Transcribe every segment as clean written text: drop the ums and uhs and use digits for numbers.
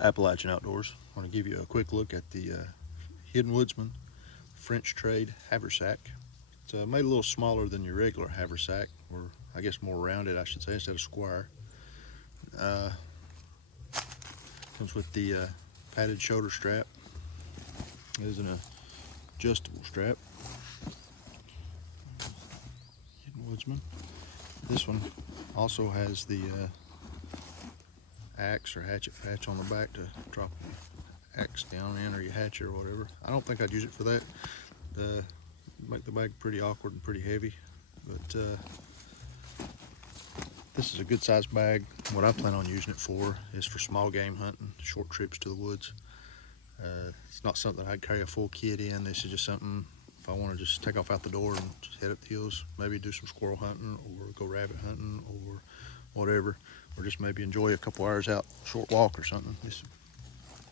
Appalachian Outdoors. I want to give you a quick look at the Hidden Woodsman French Trade Haversack. It's made a little smaller than your regular haversack, or I guess more rounded, I should say, instead of square. Comes with the padded shoulder strap. It is an adjustable strap. Hidden Woodsman. This one also has the axe or hatchet patch on the back to drop the axe down in, or your hatchet or whatever. I don't think I'd use it for that. Make the bag pretty awkward and pretty heavy, but this is a good sized bag. What I plan on using it for is for small game hunting, short trips to the woods. It's not something I'd carry a full kit in. This is just something if I want to just take off out the door and just head up the hills, maybe do some squirrel hunting or go rabbit hunting or whatever, or just maybe enjoy a couple hours out, short walk or something. Just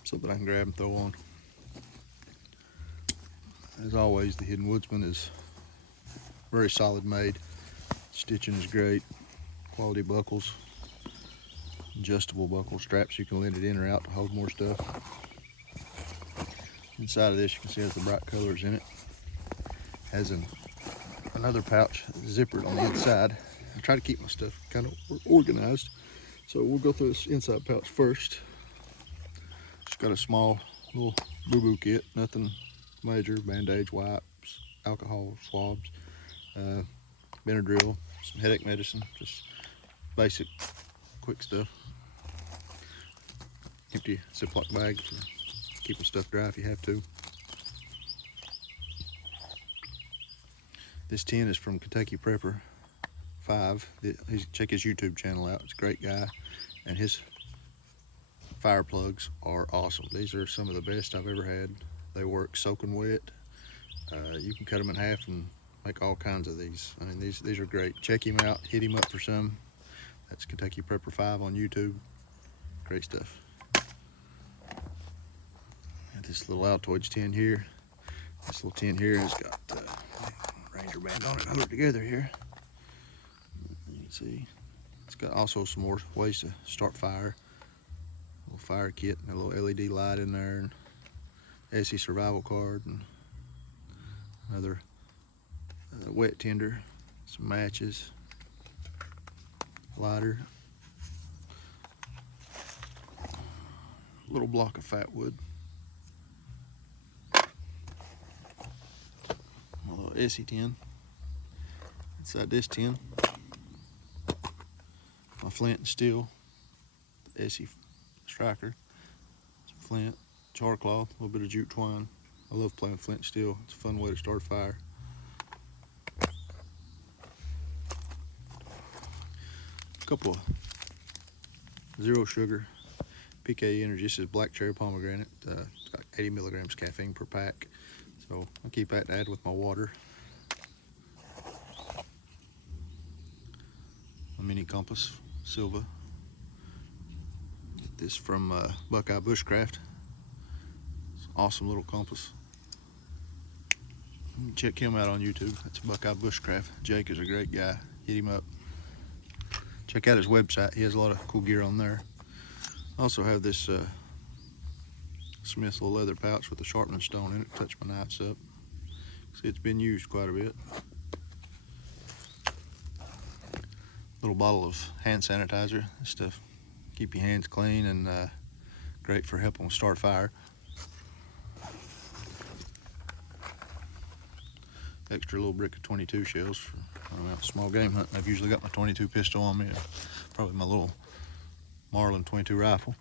something I can grab and throw on. As always, the Hidden Woodsman is very solid made. Stitching is great. Quality buckles, adjustable buckle straps. You can let it in or out to hold more stuff. Inside of this, you can see it has the bright colors in it. Has another pouch zippered on the inside. I try to keep my stuff kind of organized, so we'll go through this inside pouch first. It's got a small little boo-boo kit, nothing major. Band-aids, wipes, alcohol swabs, Benadryl, some headache medicine, just basic quick stuff. Empty Ziploc bag for keeping stuff dry if you have to. This tin is from Kentucky Prepper 5. Check his YouTube channel out. It's a great guy, and his fire plugs are awesome. These are some of the best I've ever had. They work soaking wet. You can cut them in half and make all kinds of these. I mean, these are great. Check him out. Hit him up for some. That's Kentucky Prepper 5 on YouTube. Great stuff. And this little Altoids tin here. This little tin here has got Ranger band on it, hold it together here. You can see it's got also some more ways to start fire. A little fire kit and a little LED light in there, and Essie survival card, and another wet tinder, some matches, lighter, a little block of fat wood, a little Essie tin. Inside this tin, my flint and steel, the Essie striker, some flint, char cloth, a little bit of jute twine. I love playing with flint and steel. It's a fun way to start a fire. A couple of zero sugar PK Energy. This is black cherry pomegranate. It's got 80 milligrams caffeine per pack, so I keep that to add with my water. A mini compass, Silva. Get this from Buckeye Bushcraft. It's an awesome little compass. Check him out on YouTube. That's Buckeye Bushcraft. Jake is a great guy. Hit him up. Check out his website. He has a lot of cool gear on there. I also have this Smith's little leather pouch with a sharpening stone in it. Touch my knives up. See, it's been used quite a bit. Little bottle of hand sanitizer. This stuff keep your hands clean, and great for helping start fire. Extra little brick of 22 shells for small game hunting. I've usually got my 22 pistol on me, probably my little Marlin 22 rifle.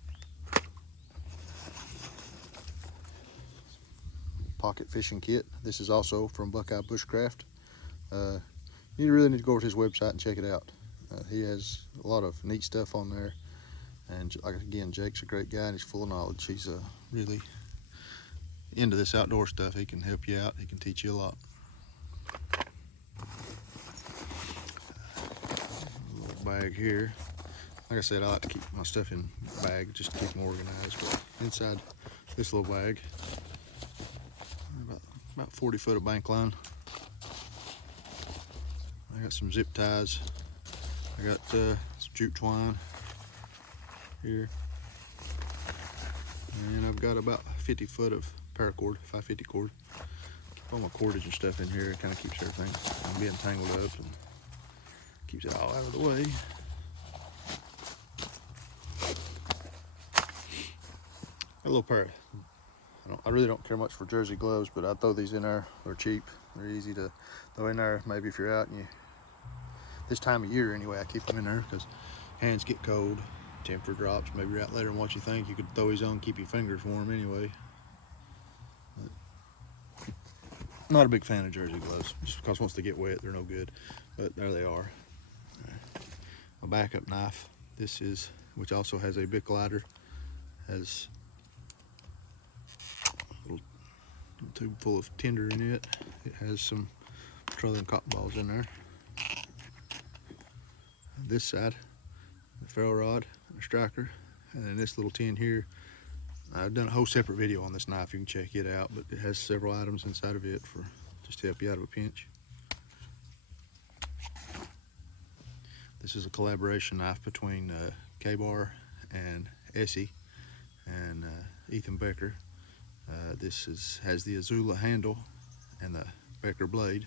Pocket fishing kit. This is also from Buckeye Bushcraft. You really need to go over to his website and check it out. He has a lot of neat stuff on there, and again, Jake's a great guy and he's full of knowledge. He's really into this outdoor stuff. He can help you out. He can teach you a lot. A little bag here. Like I said, I like to keep my stuff in a bag just to keep them organized. But inside this little bag, about 40 foot of bank line. I got some zip ties. I got some jute twine here. And I've got about 50 foot of paracord, 550 cord. Keep all my cordage and stuff in here. It kind of keeps everything from being tangled up and keeps it all out of the way. A little pair. I really don't care much for jersey gloves, but I throw these in there. They're cheap. They're easy to throw in there. Maybe if you're out and this time of year anyway, I keep them in there because hands get cold, temperature drops. Maybe you're out later than what you think. You could throw these on, keep your fingers warm anyway. But not a big fan of jersey gloves, just because once they get wet, they're no good. But there they are. A backup knife. This is, which also has a Bic lighter, has a little tube full of tinder in it. It has some petroleum cotton balls in there. This side, the ferro rod, a striker, and then this little tin here. I've done a whole separate video on this knife. You can check it out, but it has several items inside of it for just to help you out of a pinch. This is a collaboration knife between K-Bar and Essie and Ethan Becker. This has the Azula handle and the Becker blade.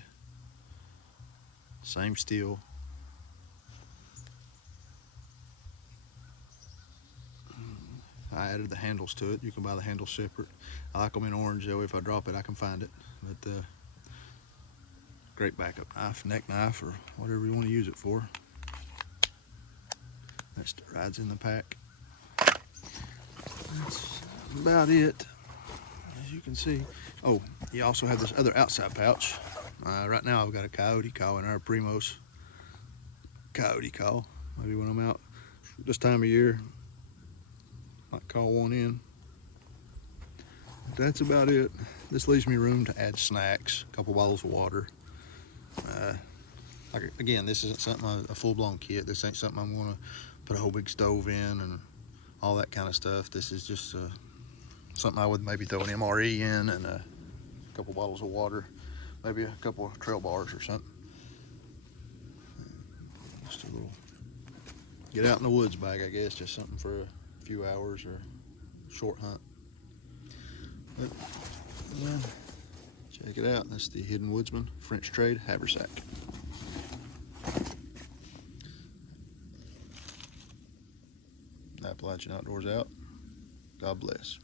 Same steel. I added the handles to it. You can buy the handles separate. I like them in orange, though. If I drop it, I can find it. But great backup knife, neck knife, or whatever you want to use it for. That rides in the pack. That's about it, as you can see. Oh, you also have this other outside pouch. Right now I've got a coyote call in our Primos coyote call. Maybe when I'm out this time of year, might call one in. But that's about it. This leaves me room to add snacks, a couple bottles of water. Again, this isn't something, a full-blown kit. This ain't something I'm gonna put a whole big stove in and all that kind of stuff. This is just something I would maybe throw an MRE in and a couple bottles of water, maybe a couple of trail bars or something. Just a little get out in the woods bag, I guess, just something for a few hours or short hunt. But then, check it out. That's the Hidden Woodsman French Trade Haversack. Appalachian Outdoors out. God bless.